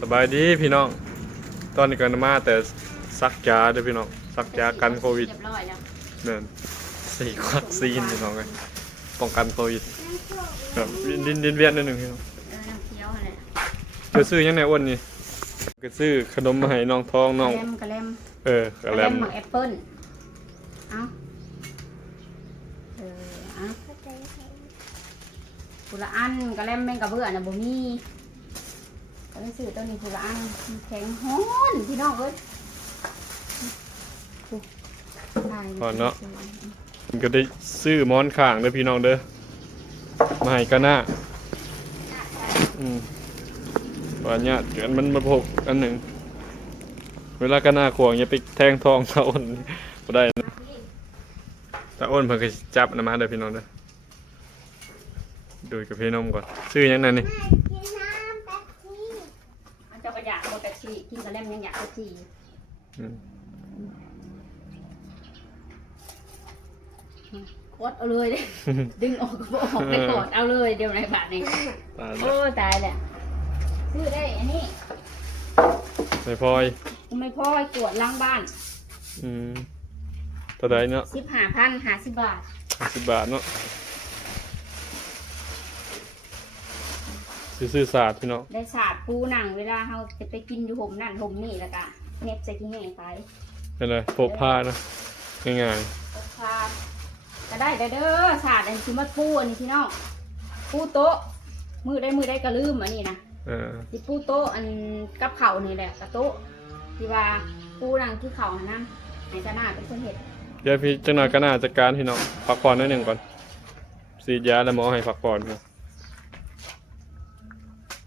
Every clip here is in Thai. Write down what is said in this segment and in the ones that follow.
สบายดีพี่น้อง ตอนนี้กันมาแต่ซักยาเด้อพี่น้องซักยากันโควิดเรียบร้อยแล้วเนี่ยสี่วัคซีนพี่น้องเลยป้องกันโควิดแบบดินดินเวียนนิดหนึ่งพี่น้องเออน้ำเคี้ยวอะไรจะซื้อยังไงอ้วนนี่ก็ซื้อขนมมาให้น้องทองน้อง กระเลมกระเลมเออกระแลมหมักแอปเปิ้ลเอาเออเอากุละอันกระเลมแมงกระเบื้อน่ะบ่มี ก็เลยซื้อตัวนี้กุละอันมันแข็งฮ้อนพี่น้องเอ้ยโอ้ตายพอเนาะมันก็ได้ซื้อหมอนข้างเด้อพี่น้องเด้อมาให้กันหน้าอืมว่าเนี่ยเกิดมันมาพกอันหนึ่ง เวลากันหน้าขวางอย่าไปแทงทองเขาอ้นบ่ได้นะต่อ้นเพิ่นก็สิจับนะมาเด้อพี่น้องเด้อดูกับพี่นมก่อน ซื้อยังไงนี่ มันจะกระยาก โมแต่ชีกินกระเลมยังอยากกระชีอืมโคตรเอาเลยเด้ดึงออกก็บ่ออกได้ก่อนเอาเลยเดี๋ยวในบาทนี้ตายโอ้แล้วตายแหละซื้อได้อันนี้ไม่พลอยไม่พอให้ตรวจล้างบ้านอืมตัวใดเนาะสิบห้าพันห้าสิบบาทสิบบาทเนาะ ซื้อซื้อศาสตร์พี่น้องได้สาดปูหนังเวลาเราจะไปกินอยู่ห่มนั่นห่มนี่แล้วก็เน็บใส่ขี้แห้งไปเป็นไรโปะผ้านะง่ายก็พาก็ได้เด้อเด้อสาดอันนี้คือมัดปูอันนี้พี่น้องปูโต๊ะมือได้มือได้กระลืมอันนี้นะๆเออสิปูโต๊ะอันกับเข่าวนี่แหละกับโต๊ะที่ว่าปูหนังที่เข่านั่นไหนจะหน้าเป็นคนเห็ดเดี๋ยวพี่จังหน่อยก็น่าจัดการพี่น้องพักผ่อนหนิดหนึ่งก่อนฉีดยาแล้วหมอให้พักผ่อนครับ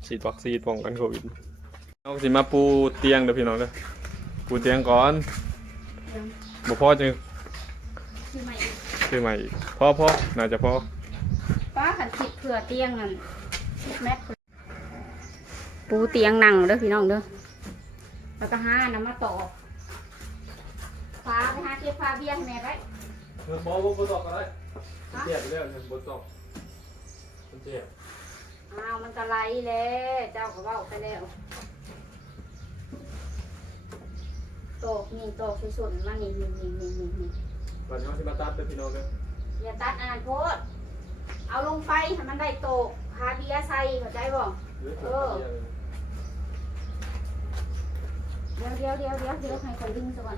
ฉีดวัคซีนป้องกันโควิดน้องสิมาปูเตียงเด้อพี่น้องเด้อปูเตียงก่อนบ่พอจึงคือไม่ซื้อใหม่อีกพอพอน่าจะพอป้าขันคิดเผื่อเตียงนั่นสิบเมตรปูเตียงหนังเด้อพี่น้องเด้อแล้วก็ห้าน้ำมาต่อฟ้าไปหาเก็บฟ้าเบี้ยให้แม่ไว้เออบ่บ่บ่ตอกก็ได้เจ็บแล้วเนี่ยบ่ตอกมันเจ็บ อ้าวมันก็ไหลแล้วเจ้าก็เว้าไปแล้วตกนี่ตกสุดๆมานี่นี่นี่นี่นี่นี่วันนี้ที่มาตัดเป็นพี่น้องเลยอย่าตัดอ่านโพดเอาลงไปให้มันได้โตกพาเบียร์ใส่เข้าใจบ่เออเดี๋ยวเดี๋ยวเดี๋ยวเดี๋ยวเดี๋ยวให้คนดึงซะก่อน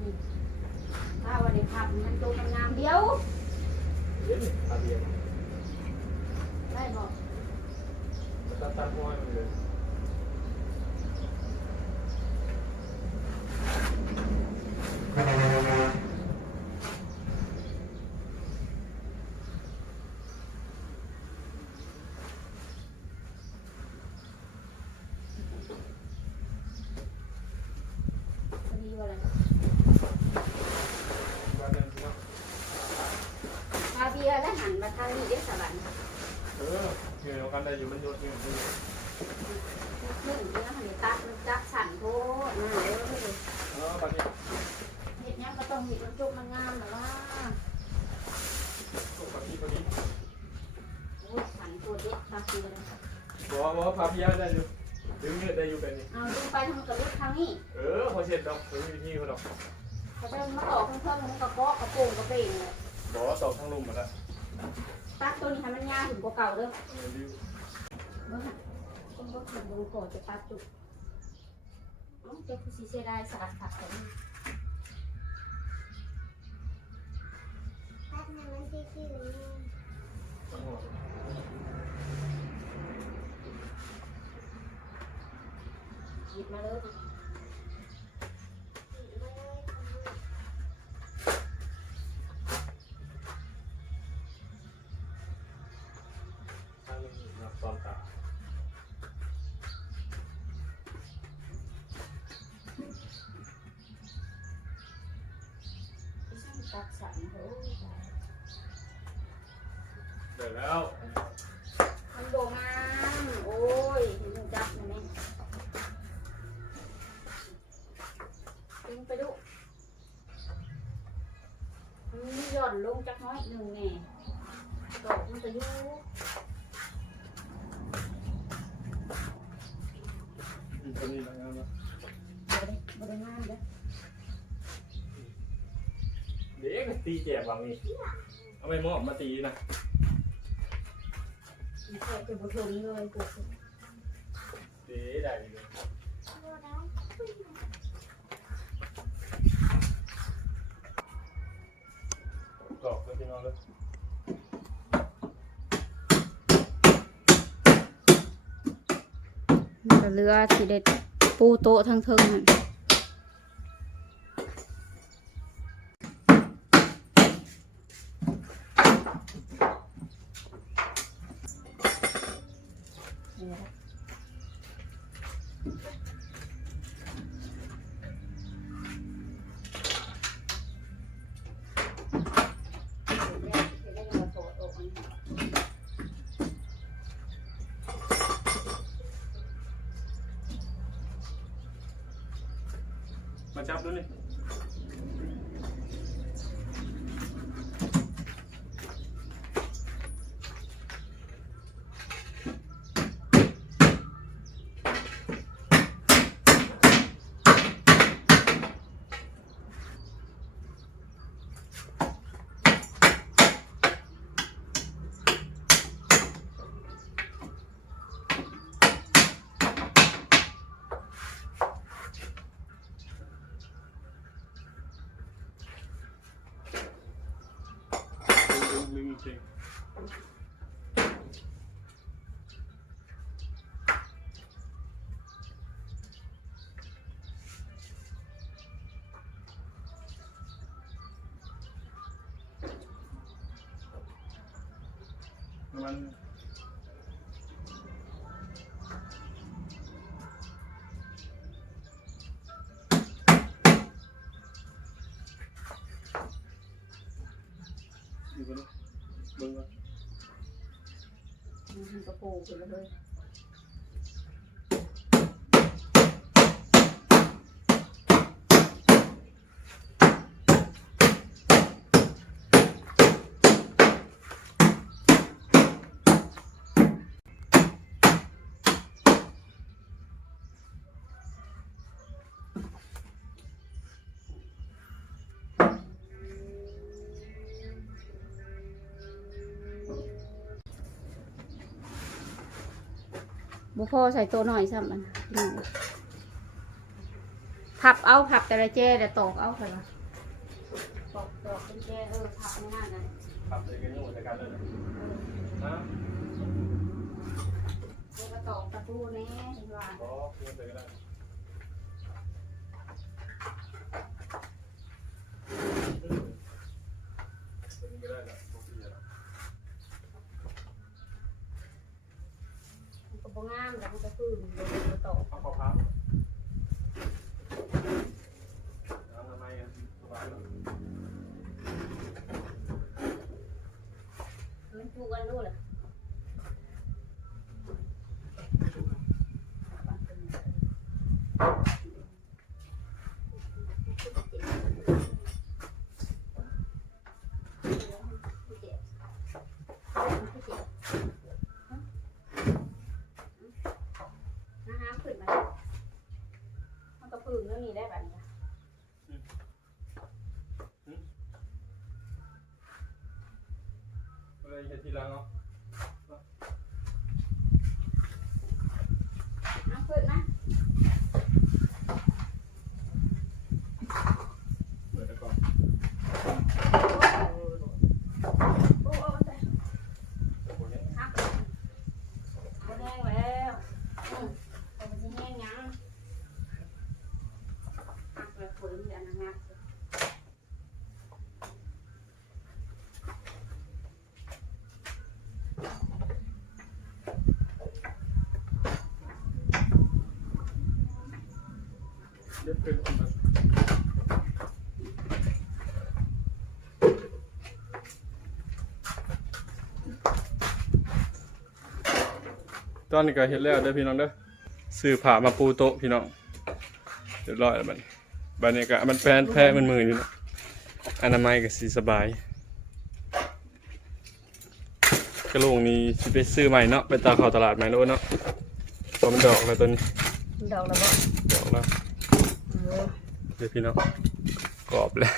นี่ถ้าวันนี้ภาพมันโตมันงามเดี๋ยวเดี๋ยวนี่ตัดเดียว ได้บ่ตัดตัดหัวมันเลยพอดีว่าเบียร์แล้วหันมาทางนี้เด้สวรรค์ ออเกี่ยวกันได้อยู่มันโยนเงินอยู่หนึ่งเนื้อหันตัดมันจักสั่นโพดนะเดี๋ยวเดี๋ยวเออบัดนี้เห็ดเนี้ยก็ต้องเห็ดมันจุกมันงามนะว่าตกบัดนี้พอดีโอ้สั่นตัวเด็ดพาเบียร์เลยบอกว่าบอกว่าพาพี่ยาได้อยู่ดึงเงินได้อยู่เป็นนี่เอาดึงไปทางกระลุกทางนี้เออพอเสร็จดอกไม่มีที่เขาดอกเขาจะมาต่อเพิ่มเพิ่มมันกระเปาะกระโปงกระเบงเลยบอกว่าตอกทั้งลุมหมดแล้ว ตัดตัวนี้ให้มันยาวถึงกว่าเก่าเด้อเออดิวเมื่อหันต้องก็ถึงดูก่อนจะตัดจุดเอ้าเจ้าคือสีเสียดายสาดขาดแต่นี่หยิบมาเลย ตัดสันโอ้ยเดี๋ยวแล้วมันโดงามโอ้ยเห็นมันจับนะแม่ดึงไปดูมันหย่อนลงจักน้อยหนึ่งแน่ดอกมันจะอยู่ตัวนี้นะงามนะ บ่ได้บ่ได้งามเด้อ เด็ก ตีแจกหวังนี่เอาไปมอบมาตีนะมันแค่จะบ่ถึงเลยปลูกเด็ได้เลยกรอบแล้วพี่น้องเลยมันก็เหลือสิได้ปูโต๊ะทั้งเทิงนั่น จับดู นี่ลืมลืม มันก็ บุพอใส่ตัวหน่อยซ้ำมันนี่พับเอาพับแต่ละเจ้แต่ตอกเอาค่ะตอกตอกเป็นเจ้เออพับไม่น่านั้นขับเลยกันอยู่ในการเลยนะเออก็ตอกตะปูแน่เห็นว่า ขอเพื่อนไปก็ได้ตัวนี้ก็ได้แหละพวกพี่อะ มันก็บ่งามแล้วมัน ก็คือมันก็ตอกเอาขอพับเอาทำไมกันสบายแล้ว มันจูกันรู้เลยนะฮะขึ้นมามันก็พึ่งแล้วนี่ได้แบบนี้ อะไรเห็นทีหลังเนาะ เอาขึ้นนะ เปิดไปก่อน โอ้โอ้แต่ โอ้ย ฮักบ่แห้งแล้วอืมเอาไปสิแห้งยังฮักแล้วฝนอย่านะฮัก เด็บขึ้นขึ้นมา ตอนนี้ก็เห็นแล้วเด้อพี่น้องเด้อซื้อผ้ามาปูโต๊ะพี่น้องเรียบร้อยแล้วบัดนี้บัดนี้ก็มันแพนแพ้มันมืออยู่เนาะอนามัยก็สิสบายกระโหลกนี้สิไปซื้อใหม่เนาะไปตาเข้าตลาดใหม่แล้วเนาะเพราะมันดอกแล้วตัวนี้ดอกแล้วบ่ดอกแล้ว เดี๋ยวพี่น้องกรอบแล้ว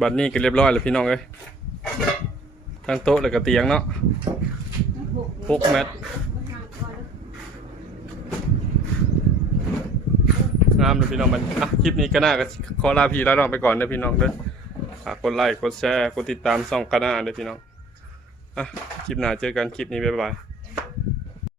บัดนี้ก็เรียบร้อยแล้วพี่น้องเอ้ยทั้งโต๊ะแล้วก็เตียงเนาะหกเม็ดงามเลยพี่น้องมันอะคลิปนี้ก็น่าก็ขอลาพี่ลาน้องไปก่อนเด้อพี่น้องเด้อฝากกดไลค์กดแชร์กดติดตามส่องกันหน้าเด้อพี่น้องอะคลิปหน้าเจอกันคลิปนี้บ๊ายบาย